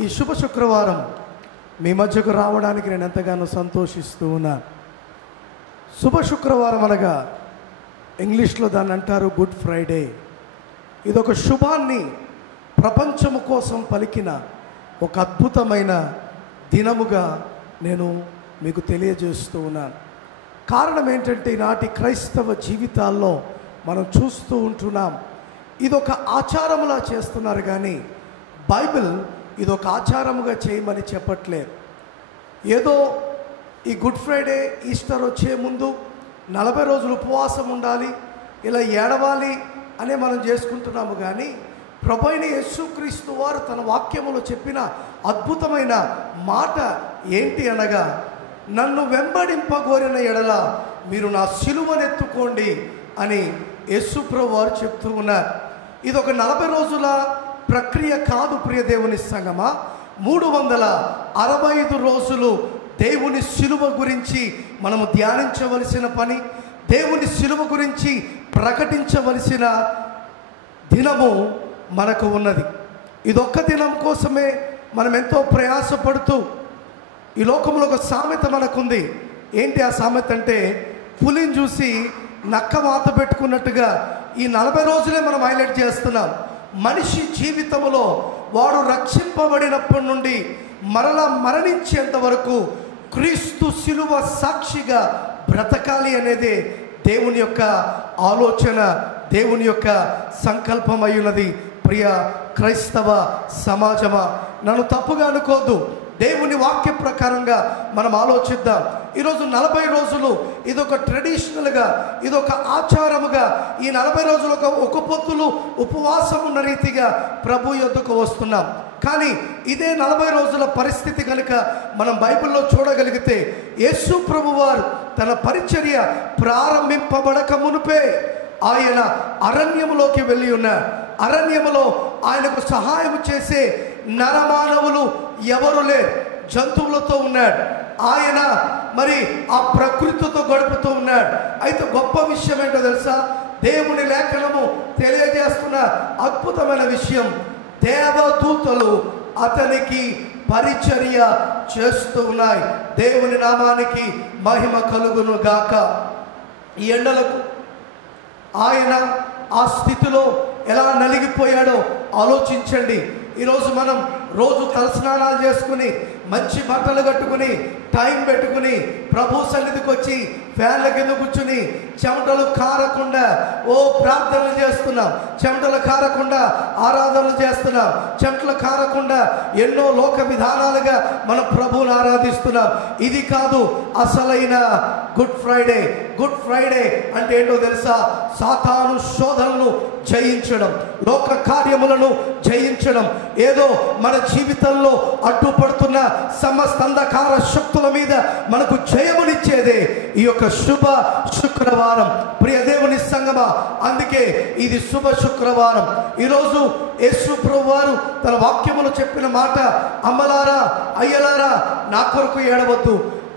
ఈ శుభ శుక్రవారం మీ మధ్యకు రావడానికి నేను ఎంతగానో సంతోషిస్తూ ఉన్నాను. శుభ శుక్రవారం అనగా ఇంగ్లీష్లో దాన్ని అంటారు గుడ్ ఫ్రైడే. ఇదొక శుభాన్ని ప్రపంచము కోసం పలికిన ఒక అద్భుతమైన దినముగా నేను మీకు తెలియజేస్తూ ఉన్నాను. కారణం ఏంటంటే ఈనాటి క్రైస్తవ జీవితాల్లో మనం చూస్తూ ఉంటున్నాం, ఇదొక ఆచారములా చేస్తున్నారు, కానీ బైబిల్ ఇదొక ఆచారముగా చేయమని చెప్పట్లేదు. ఏదో ఈ గుడ్ ఫ్రైడే ఈస్టర్ వచ్చే ముందు 40 రోజులు ఉపవాసం ఉండాలి, ఇలా ఏడవాలి అనే మనం చేసుకుంటున్నాము. కానీ ప్రభువైన యేసుక్రీస్తు వారు తన వాక్యములో చెప్పిన అద్భుతమైన మాట ఏంటి అనగా, నన్ను వెంబడింపగోరిన ఎడల మీరు నా సిలువనెత్తుకోండి అని యేసు ప్రభు వారు చెప్తూ ఉన్నారు. ఇది ఒక 40 రోజుల ప్రక్రియ కాదు ప్రియ దేవుని సంగమా. 365 రోజులు దేవుని సిలువ గురించి మనము ధ్యానించవలసిన పని, దేవుని సిలువ గురించి ప్రకటించవలసిన దినము మనకు ఉన్నది. ఇదొక్క దినం కోసమే మనం ఎంతో ప్రయాసపడుతూ, ఈ లోకంలో ఒక సామెత మనకుంది. ఏంటి ఆ సామెత అంటే, పులిని చూసి నక్క వాత పెట్టుకున్నట్టుగా ఈ 40 రోజులే మనం హైలైట్ చేస్తున్నాం. మనిషి జీవితంలో వాడు రక్షింపబడినప్పటి నుండి మరలా మరణించేంత వరకు క్రీస్తు శిలువ సాక్షిగా బ్రతకాలి అనేదే దేవుని యొక్క ఆలోచన, దేవుని యొక్క సంకల్పం అయ్యున్నది. ప్రియ క్రైస్తవ సమాజమా, నన్ను తప్పుగా అనుకోద్దు, దేవుని వాక్య ప్రకారంగా మనం ఆలోచిద్దాం. ఈరోజు 40 రోజులు ఇదొక ట్రెడిషనల్గా, ఇదొక ఆచారముగా, ఈ 40 రోజులు ఒక పొత్తులు ఉపవాసం ఉన్న రీతిగా ప్రభు యొద్దకు వస్తున్నాం. కానీ ఇదే 40 రోజుల పరిస్థితి కనుక మనం బైబిల్లో చూడగలిగితే, యేసు ప్రభు వారు తన పరిచర్య ప్రారంభింపబడక మునుపే ఆయన అరణ్యములోకి వెళ్ళి ఉన్నారు. అరణ్యములో ఆయనకు సహాయం చేసే నరమానవులు ఎవరు లేరు, జంతువులతో ఉన్నాడు. ఆయన మరి ఆ ప్రకృతితో గడుపుతూ ఉన్నాడు. అయితే గొప్ప విషయం ఏంటో తెలుసా, దేవుని లేఖనము తెలియజేస్తున్న అద్భుతమైన విషయం, దేవదూతలు అతనికి పరిచర్య చేస్తూ ఉన్నాయి. దేవుని నామానికి మహిమ కలుగును గాక. ఈ ఎండలకు ఆయన ఆ స్థితిలో ఎలా నలిగిపోయాడో ఆలోచించండి. ఈరోజు మనం రోజు తలస్నానాలు చేసుకుని, మంచి బట్టలు కట్టుకుని, టైం పెట్టుకుని ప్రభు సన్నిధికి వచ్చి ఫ్యాన్ల కింద కూర్చుని చెమటలు కారకుండా ప్రార్థనలు చేస్తున్నాం, చెమటలు కారకుండా ఆరాధనలు చేస్తున్నాం, చెమటలు కారకుండా ఎన్నో లోక విధానాలుగా మనం ప్రభువుని ఆరాధిస్తున్నాం. ఇది కాదు అసలైన గుడ్ ఫ్రైడే. గుడ్ ఫ్రైడే అంటే ఏంటో తెలుసా, సాతాను శోధనలను జయించడం, లోక కార్యములను జయించడం, ఏదో మన జీవితంలో అడ్డుపడుతున్న సమస్త అంధకార శక్తుల మీద మనకు జయమునిచ్చేదే ఈ యొక్క శుభ శుక్రవారం. ప్రియ దేవుని సంగమా, అందుకే ఇది శుభ శుక్రవారం. ఈరోజు యేసు ప్రభు వారు తన వాక్యములో చెప్పిన మాట, అమ్మలారా అయ్యలారా నా కొరకు ఏడవద్దు,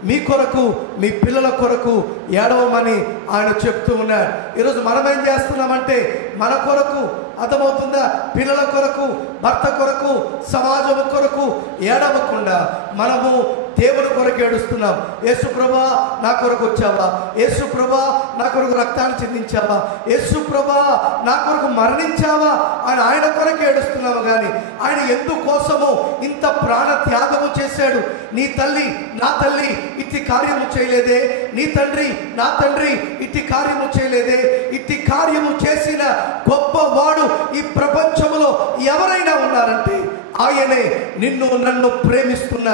మీ కొరకు మీ పిల్లల కొరకు ఏడవమని ఆయన చెప్తూ ఉన్నారు. ఈరోజు మనం ఏం చేస్తున్నామంటే, మన కొరకు, అర్థమవుతుందా, పిల్లల కొరకు, భర్త కొరకు, సమాజం కొరకు ఏడవకుండా మనము దేవుని కొరకు ఏడుస్తున్నాం. యేసు ప్రభా నా కొరకు వచ్చావా, యేసు ప్రభా నా కొరకు రక్తాన్ని చెందించావా, యేసు ప్రభా నా కొరకు మరణించావా అని ఆయన కొరకు ఏడుస్తున్నాము. కానీ ఆయన ఎందుకోసము ఇంత ప్రాణ త్యాగము చేశాడు. నీ తల్లి నా తల్లి ఇట్టి కార్యము చేయలేదే, నీ తండ్రి నా తండ్రి ఇట్టి కార్యము చేయలేదే. ఇట్టి కార్యము చేసిన గొప్పవాడు ఈ ప్రపంచంలో ఎవరైనా ఉన్నారంటే ఆయనే నిన్ను నన్ను ప్రేమిస్తున్న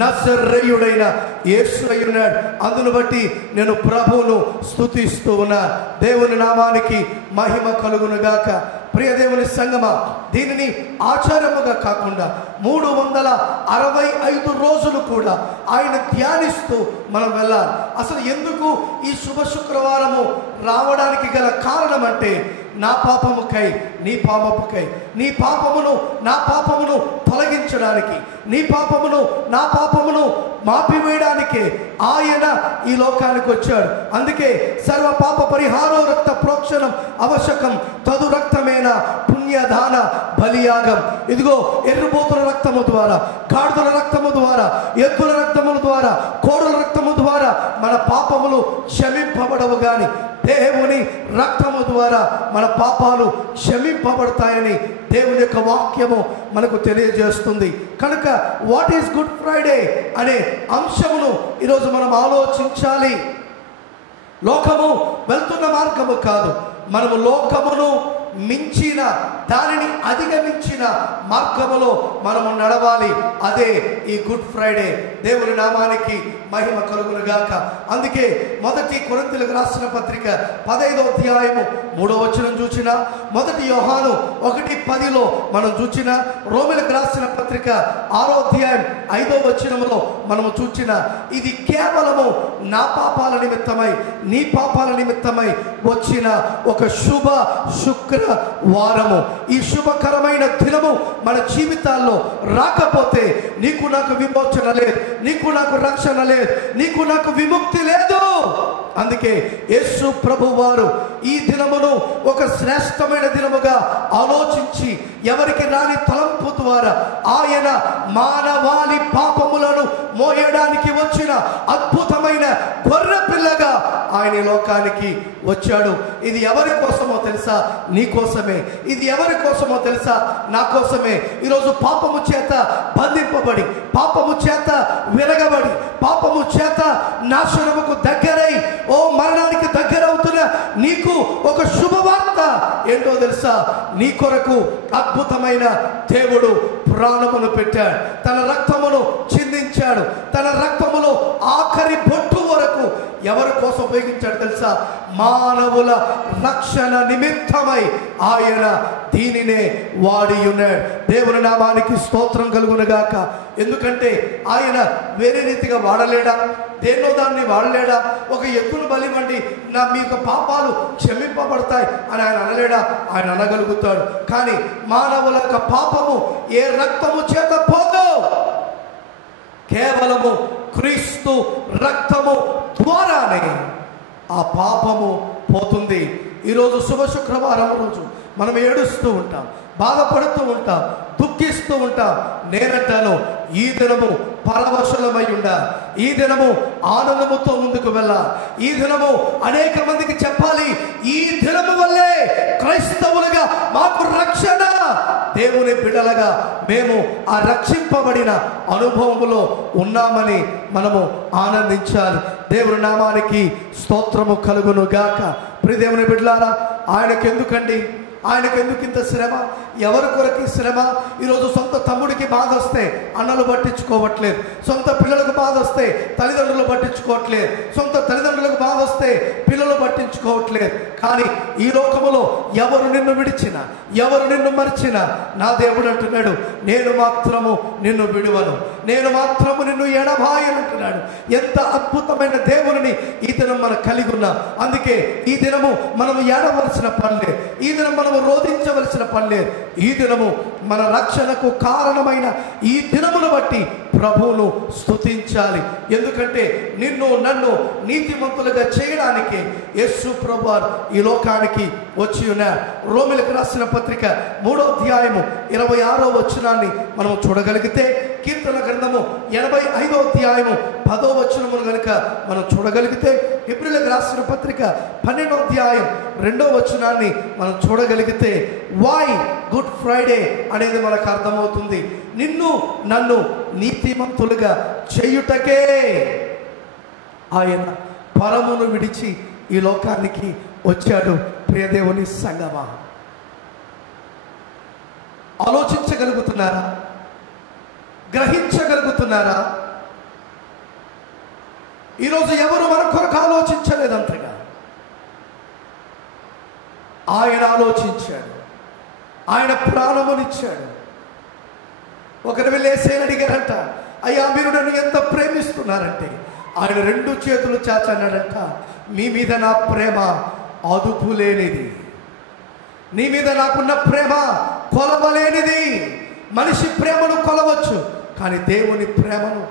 నజరేయుడైన యేసు అయి ఉన్నాడు. అందును బట్టి నేను ప్రభువును స్తుతిస్తూ ఉన్నా. దేవుని నామానికి మహిమ కలుగును గాక. ప్రియ దేవుని సంగమా, దీనిని ఆచారముగా కాకుండా 365 రోజులు కూడా ఆయన ధ్యానిస్తూ మనం వెళ్ళాలి. అసలు ఎందుకు ఈ శుభ శుక్రవారము రావడానికి గల కారణం అంటే, నా పాపముకై నీ పాపముకై, నీ పాపమును నా పాపమును తొలగించడానికి, నీ పాపమును నా పాపమును మాపివేయడానికే ఆయన ఈ లోకానికి వచ్చాడు. అందుకే సర్వ పాప పరిహారో రక్త ప్రోక్షణం అవశ్యకం, తదు రక్తమేన పుణ్యదాన బలియాగం. ఇదిగో ఎర్రబోతుల రక్తము ద్వారా, గాడిదల రక్తము ద్వారా, ఎద్దుల రక్తముల ద్వారా, కోడల రక్తము ద్వారా మన పాపములు క్షమింపబడవు. గాని దేవుని రక్తము ద్వారా మన పాపాలు క్షమింపబడతాయని దేవుని యొక్క వాక్యము మనకు తెలియజేస్తుంది. కనుక వాట్ ఈస్ గుడ్ ఫ్రైడే అనే అంశమును ఈరోజు మనం ఆలోచించాలి. లోకము వెళ్తున్న మార్గము కాదు, మనము లోకమును మించిన, దానిని అధిగమించిన మార్గములో మనము నడవాలి. అదే ఈ గుడ్ ఫ్రైడే. దేవుని నామానికి మహిమ కలుగును గాక. అందుకే మొదటి కొరింథీయులకు రాసిన పత్రిక 15వ అధ్యాయము 3వ వచనం చూచిన, మొదటి యోహాను 1:10 మనం చూచిన, రోమిలకు రాసిన పత్రిక 6వ అధ్యాయం 5వ వచనములో మనము చూచిన, ఇది కేవలము నా పాపాల నిమిత్తమై, నీ పాపాల నిమిత్తమై వచ్చిన ఒక శుభ శుక్రవారము. ఈ శుభకరమైన దినము మన జీవితాల్లో రాకపోతే నీకు నాకు విమోచన లేదు, నీకు నాకు రక్షణ లేదు, నీకు నాకు విముక్తి లేదు. అందుకే యేసు ప్రభు వారు ఈ దినమును ఒక శ్రేష్టమైన దినముగా ఆలోచించి, ఎవరికి రాని తలంపు ద్వారా ఆయన మానవాళి పాపములను మోయడానికి వచ్చిన అద్భుతమైన గొర్రె పిల్లగా ఆయన లోకానికి వచ్చాడు. ఇది ఎవరి కోసమో తెలుసా? నీ కోసమే. ఇది ఎవరి కోసమో తెలుసా? నా కోసమే. ఈరోజు పాపము చేత బంధింపబడి, పాపము చేత విరగబడి, పాపము చేత నాశనముకు దగ్గరై, ఓ మరణానికి దగ్గరవుతున్న నీకు ఒక శుభవార్త ఏంటో తెలుసా? నీ కొరకు అద్భుతమైన దేవుడు ప్రాణమును పెట్టాడు, తన రక్తమును చిందించాడు. తన రక్తములో ఆఖరి బొట్టు వరకు ఎవరి కోసం ఉపయోగించాడు తెలుసా? మానవుల రక్షణ నిమిత్తమై ఆయన దీనినే వాడి ఉన్నాడు. దేవుని నామానికి స్తోత్రం కలుగునుగాక. ఎందుకంటే ఆయన వేరే రీతిగా వాడలేడా? దేన్నో దాన్ని వాడలేడా? ఒక ఎద్దును బలివ్వండి, నా మీ యొక్క పాపాలు క్షమింపబడతాయి అని ఆయన అనలేడా? ఆయన అనగలుగుతాడు. కానీ మానవుల యొక్క పాపము ఏ రక్తము చేత పోదు, కేవలము క్రీస్తు రక్తము ద్వారానే ఆ పాపము పోతుంది. ఈరోజు శుభ శుక్రవారం రోజు మనం ఏడుస్తూ ఉంటాం, బాధపడుతూ ఉంటాం, దుఃఖిస్తూ ఉంటాం. నేనంటాను, ఈ దినము పరవశులమై ఉండా, ఈ దినము ఆనందముతో ముందుకు వెళ్ళా, ఈ దినము అనేక మందికి చెప్పాలి, ఈ దినము వల్లే క్రైస్తవులుగా మాకు రక్షణ, దేవుని బిడ్డలుగా మేము ఆ రక్షింపబడిన అనుభవములో ఉన్నామని మనము ఆనందించాలి. దేవుని నామానికి స్తోత్రము కలుగును గాక. ప్రియ దేవుని బిడ్డలారా, ఆయనకెందుకండి, ఆయనకెందుకు ఇంత శ్రమ? ఎవరి కొరకు శ్రమ? ఈరోజు సొంత తమ్ముడికి బాధ వస్తే అన్నలు పట్టించుకోవట్లేదు, సొంత పిల్లలకు బాధ వస్తే తల్లిదండ్రులు పట్టించుకోవట్లేదు, సొంత తల్లిదండ్రులకు బాధ వస్తే పిల్లలు పట్టించుకోవట్లేదు. కానీ ఈ లోకములో ఎవరు నిన్ను విడిచినా, ఎవరు నిన్ను మర్చినా, నా దేవుడు అంటున్నాడు, నేను మాత్రము నిన్ను విడువను, నేను మాత్రము నిన్ను ఎడబాయను అంటున్నాడు. ఎంత అద్భుతమైన దేవుని ఈ దినం మనం కలిగి ఉన్నాం. అందుకే ఈ దినము మనము ఏడవలసిన పనిలే, ఈ దినం మనము రోధించవలసిన పనిలే. ఈ దినము మన రక్షణకు కారణమైన ఈ దినమును బట్టి ప్రభువును స్తుతించాలి. ఎందుకంటే నిన్ను నన్ను నీతిమంతులుగా చేయడానికి యేసు ప్రభువారు ఈ లోకానికి వచ్చి ఉన్నారు. రోమిలకు రాసిన పత్రిక 3వ అధ్యాయము 26వ వచనాన్ని మనం చూడగలిగితే, కీర్తన గ్రంథము 85వ అధ్యాయము 10వ వచనమును కనుక మనం చూడగలిగితే, హెబ్రీయులకు రాసిన పత్రిక 12వ అధ్యాయం 2వ వచనాన్ని మనం చూడగలిగితే, వై గుడ్ ఫ్రైడే అనేది మనకు అర్థమవుతుంది. నిన్ను నన్ను నీతిమంతులుగా చేయుటకే ఆయన పరమును విడిచి ఈ లోకానికి వచ్చాడు. ప్రియదేవుని సంగమా, ఆలోచించగలుగుతున్నారా? గ్రహించగలుగుతున్నారా? ఈరోజు ఎవరు మన కొరకు ఆలోచించలేదంతగా, ఆయన ఆలోచించాడు, ఆయన ప్రాణమునిచ్చాడు. ఒకరు వెళ్ళేసేని అడిగారంట, అయ్యా మీరు నన్ను ఎంత ప్రేమిస్తున్నారంటే, ఆయన 2 చేతులు చాచి అన్నాడంట, మీ మీద నా ప్రేమ అదుపులేనిది, నీ మీద నాకున్న ప్రేమ కొలవలేనిది. మనిషి ప్రేమను కొలవచ్చు, కానీ దేవుని ప్రేమను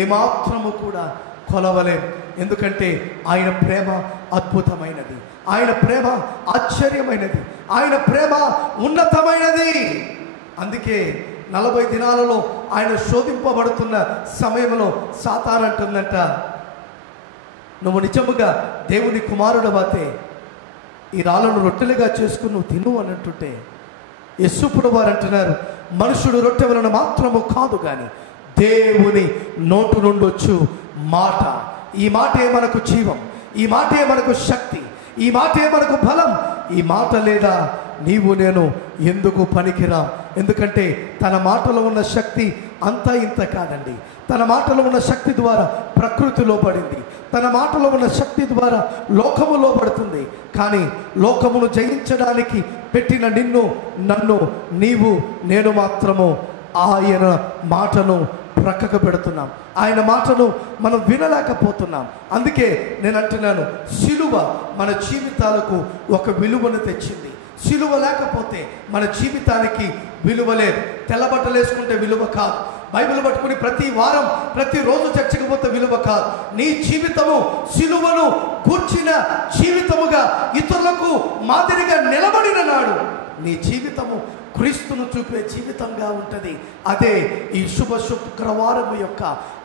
ఏమాత్రము కూడా కొలవలేం. ఎందుకంటే ఆయన ప్రేమ అద్భుతమైనది, ఆయన ప్రేమ ఆశ్చర్యమైనది, ఆయన ప్రేమ ఉన్నతమైనది. అందుకే 40 దినాలలో ఆయన శోధింపబడుతున్న సమయంలో సాతాను అంటుందంట, నువ్వు నిజముగా దేవుని కుమారుడవైతే ఈ రాళ్ళను రొట్టెలుగా చేసుకుని నువ్వు తిను అని అంటుంటే, యేసుప్రభువు వారు అంటున్నారు, మనుషుడు రొట్టె వలన మాత్రము కాదు కానీ దేవుని నోటు నుండి వచ్చు మాట, ఈ మాటే మనకు జీవం, ఈ మాటే మనకు శక్తి, ఈ మాటే మనకు బలం. ఈ మాట లేదా నీవు నేను ఎందుకు పనికిరాం? ఎందుకంటే తన మాటలో ఉన్న శక్తి అంతా ఇంత కాదండి. తన మాటలో ఉన్న శక్తి ద్వారా ప్రకృతి లోబడింది, తన మాటలో ఉన్న శక్తి ద్వారా లోకము లోబడుతుంది. కానీ లోకమును జయించడానికి పెట్టిన నిన్ను నన్ను నీవు నేను మాత్రము ఆయన మాటను ప్రక్కకు పెడుతున్నాం, ఆయన మాటను మనం వినలేకపోతున్నాం. అందుకే నేను అంటున్నాను, సిలువ మన జీవితాలకు ఒక విలువను తెచ్చింది. సిలువ లేకపోతే మన జీవితానికి విలువ లేదు. తెల్లబట్టలు వేసుకుంటే విలువ కాదు, బైబిల్ పట్టుకుని ప్రతి వారం ప్రతిరోజు చర్చకు పోతే విలువ కాదు. నీ జీవితము సిలువను కూర్చిన జీవితముగా ఇతరులకు మాదిరిగా నిలబడిన నాడు నీ జీవితము క్రీస్తును చూపే జీవితంగా ఉంటుంది. అదే ఈ శుభ శుక్రవారం యొక్క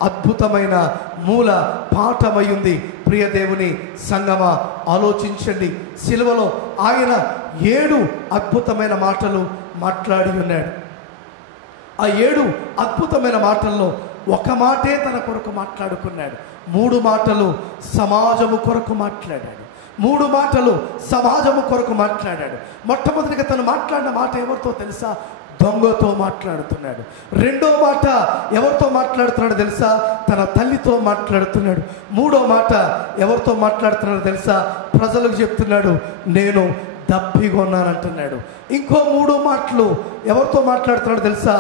అద్భుతమైన మూల పాఠమై ఉంది. ప్రియ దేవుని సంగమా, ఆలోచించండి. సిలువలో ఆయన 7 అద్భుతమైన మాటలు మాట్లాడి ఉన్నాడు. ఆ 7 అద్భుతమైన మాటల్లో ఒక మాటే తన కొరకు మాట్లాడుకున్నాడు. 3 మాటలు సమాజము కొరకు మాట్లాడాడు. 3 మాటలు సమాజము కొరకు మాట్లాడాడు. మొట్టమొదటిగా తను మాట్లాడిన మాట ఎవరితో తెలుసా? దొంగతో మాట్లాడుతున్నాడు. రెండో మాట ఎవరితో మాట్లాడుతున్నాడు తెలుసా? తన తల్లితో మాట్లాడుతున్నాడు. మూడో మాట ఎవరితో మాట్లాడుతున్నాడు తెలుసా? ప్రజలకు చెప్తున్నాడు, నేను దప్పిగొన్నానంటున్నాడు. ఇంకో 3 మాటలు ఎవరితో మాట్లాడుతున్నాడు తెలుసా?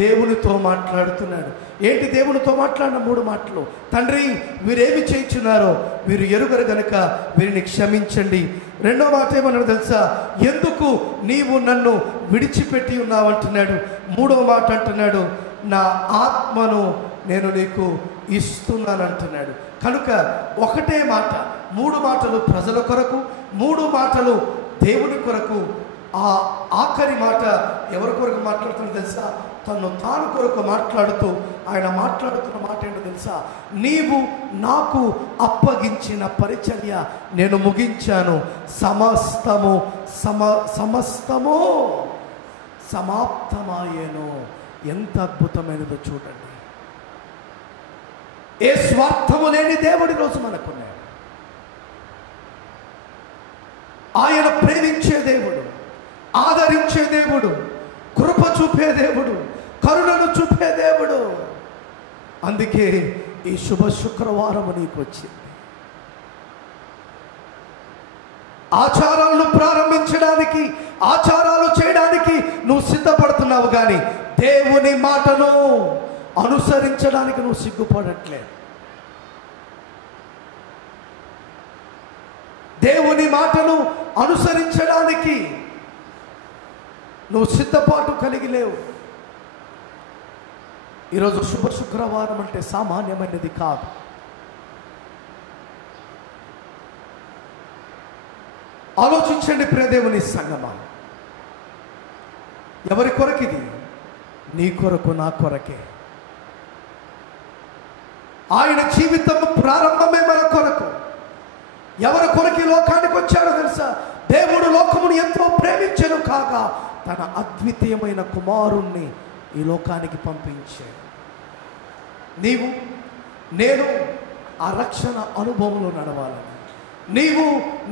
దేవునితో మాట్లాడుతున్నాడు. ఏంటి దేవునితో మాట్లాడిన 3 మాటలు? తండ్రి, వీరేమి చేయించున్నారో వీరు ఎరుగరు గనుక వీరిని క్షమించండి. రెండో మాట ఏమన్నాడు తెలుసా? ఎందుకు నీవు నన్ను విడిచిపెట్టి ఉన్నావంటున్నాడు. మూడో మాట అంటున్నాడు, నా ఆత్మను నేను నీకు ఇస్తున్నానంటున్నాడు. కనుక ఒకటే మాట, 3 మాటలు ప్రజల కొరకు, 3 మాటలు దేవుని కొరకు. ఆ ఆఖరి మాట ఎవరి కొరకు మాట్లాడుతున్నాడు తెలుసా? తను తాను కొరకు మాట్లాడుతూ ఆయన మాట్లాడుతున్న మాట ఏంటో తెలుసా? నీవు నాకు అప్పగించిన పరిచర్య నేను ముగించాను, సమస్తము సమాప్తమాయేను. ఎంత అద్భుతమైనదో చూడండి. ఏ స్వార్థము లేని దేవుడి రోజు మనకున్నాడు. ఆయన ప్రేమించే దేవుడు, ఆదరించే దేవుడు, కృప చూపే దేవుడు, కరుణను చూపే దేవుడు. అందుకే ఈ శుభ శుక్రవారం నీకు వచ్చింది. ఆచారాలను ప్రారంభించడానికి, ఆచారాలు చేయడానికి నువ్వు సిద్ధపడుతున్నావు, కానీ దేవుని మాటను అనుసరించడానికి నువ్వు సిగ్గుపడట్లేదు. దేవుని మాటను అనుసరించడానికి నువ్వు సిద్ధపాటు కలిగి లేవు. ఈరోజు శుభ శుక్రవారం అంటే సామాన్యమైనది కాదు. ఆలోచించండి ప్రియ దేవుని సంగమా, ఎవరి కొరకిది? నీ కొరకు, నా కొరకే. ఆయన జీవితం ప్రారంభమే మన కొరకు. ఎవరి కొరకు లోకానికి వచ్చాడో తెలుసా? దేవుడు లోకమును ఎంతో ప్రేమించెను కాగా తన అద్వితీయమైన కుమారుణ్ణి ఈ లోకానికి పంపించాడు. నీవు నేను ఆ రక్షణ అనుభవంలో నడవాలని, నీవు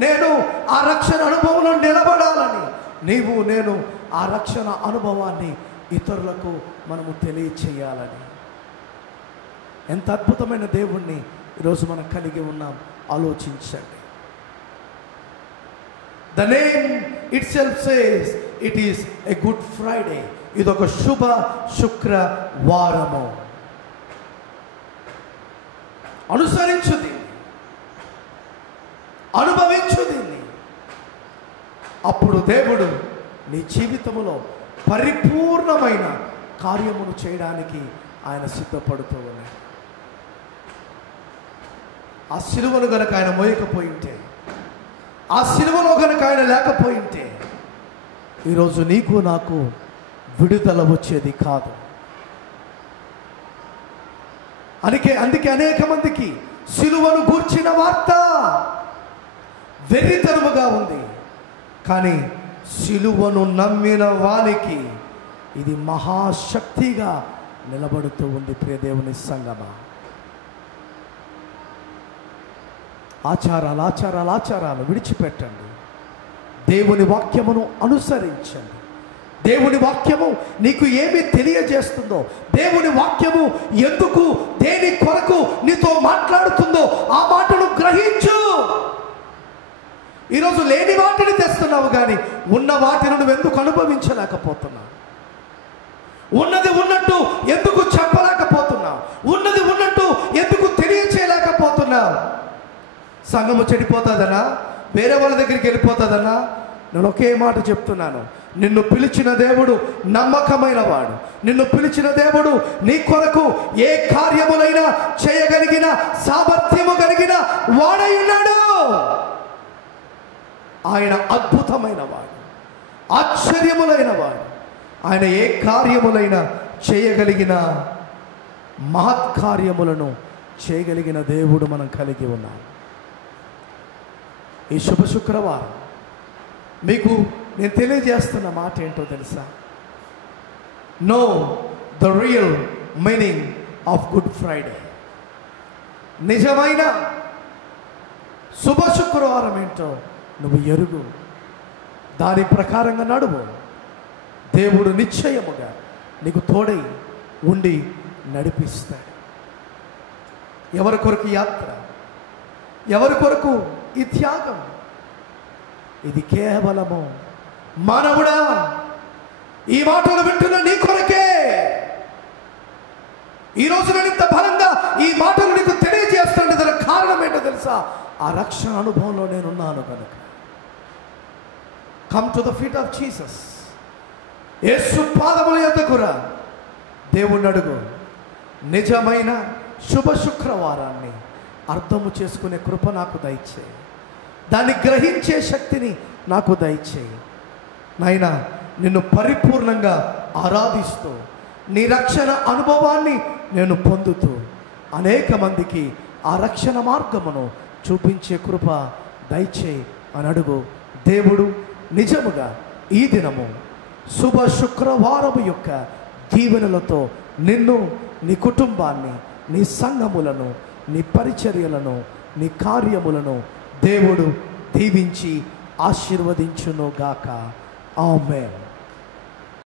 నేను ఆ రక్షణ అనుభవంలో నిలబడాలని, నీవు నేను ఆ రక్షణ అనుభవాన్ని ఇతరులకు మనము తెలియచేయాలని. ఎంత అద్భుతమైన దేవుణ్ణి ఈరోజు మనం కలిగి ఉన్నాం. ఆలోచించండి. The name itself says it is a good Friday. ఇదొక శుభ శుక్రవారము. అనుసరించు దీన్ని, అనుభవించు దీన్ని. అప్పుడు దేవుడు నీ జీవితంలో పరిపూర్ణమైన కార్యమును చేయడానికి ఆయన సిద్ధపడుతూ ఉన్నాడు. ఆ సిలువను గనక ఆయన మోయకపోయింటే, ఆ సిలువలో గనక ఆయన లేకపోయింటే ఈరోజు నీకు నాకు విడుదల వచ్చేది కాదు. అందుకే అనేక మందికి సిలువను గూర్చిన వార్త వెర్రితనముగా ఉంది. కానీ సిలువను నమ్మిన వానికి ఇది మహాశక్తిగా నిలబడుతూ ఉంది. ప్రియ దేవుని సంగమా, ఆచారాలు విడిచిపెట్టండి. దేవుని వాక్యమును అనుసరించండి. దేవుని వాక్యము నీకు ఏమి తెలియజేస్తుందో, దేవుని వాక్యము ఎందుకు దేని కొరకు నీతో మాట్లాడుతుందో ఆ మాటను గ్రహించు. ఈరోజు లేని వాటిని తెస్తున్నావు, కానీ ఉన్న వాటిని నువ్వు ఎందుకు అనుభవించలేకపోతున్నావు? ఉన్నది ఉన్నట్టు ఎందుకు చెప్పలేకపోతున్నావు? ఉన్నది ఉన్నట్టు ఎందుకు తెలియచేయలేకపోతున్నావు? సంఘము చెడిపోతుందనా? వేరే వాళ్ళ దగ్గరికి వెళ్ళిపోతుందనా? నేను ఒకే మాట చెప్తున్నాను, నిన్ను పిలిచిన దేవుడు నమ్మకమైన వాడు. నిన్ను పిలిచిన దేవుడు నీ కొరకు ఏ కార్యములైనా చేయగలిగిన సామర్థ్యము కలిగిన వాడై ఉన్నాడు. ఆయన అద్భుతమైన వాడు, ఆశ్చర్యములైన వాడు. ఆయన ఏ కార్యములైనా చేయగలిగిన మహత్కార్యములను చేయగలిగిన దేవుడు మనం కలిగి ఉన్నాం. ఈ శుభ శుక్రవారం మీకు నేను తెలియజేస్తున్న మాట ఏంటో తెలుసా? Know the real meaning of good Friday. నిజమైన శుభ శుక్రవారం ఏంటో నువ్వు ఎరుగు, దాని ప్రకారంగా నడువు. దేవుడు నిశ్చయముగా నీకు తోడై ఉండి నడిపిస్తాడు. ఎవరి కొరకు యాత్ర? ఎవరి కొరకు ఈ త్యాగం? ఇది కేవలము మానవుడా, ఈ మాటలు వింటున్న నీ కొరకే. ఈరోజు నేను ఇంత బలంగా ఈ మాటలు నీకు తెలియజేస్తాను. దానికి కారణం ఏంటో తెలుసా? ఆ రక్షణ అనుభవంలో నేనున్నాను కనుక. Come to the feet of Jesus. యేసు పాదముల యొద్దకు రా. దేవుణ్ణి అడుగు. నిజమైన శుభ శుక్రవారాన్ని అర్థము చేసుకునే కృప నాకు దయచేయి. దాన్ని గ్రహించే శక్తిని నాకు దయచేయి. నాయనా, నిన్ను పరిపూర్ణంగా ఆరాధిస్తూ నీ రక్షణ అనుభవాన్ని నేను పొందుతూ అనేక మందికి ఆ రక్షణ మార్గమును చూపించే కృప దయచేయి అని అడుగు. దేవుడు నిజముగా ఈ దినము శుభ శుక్రవారము యొక్క దీవెనలతో నిన్ను, నీ కుటుంబాన్ని, నీ సంఘములను, నీ పరిచర్యలను, నీ కార్యములను దేవుడు దీవించి ఆశీర్వదించును గాక. ఆమేన్.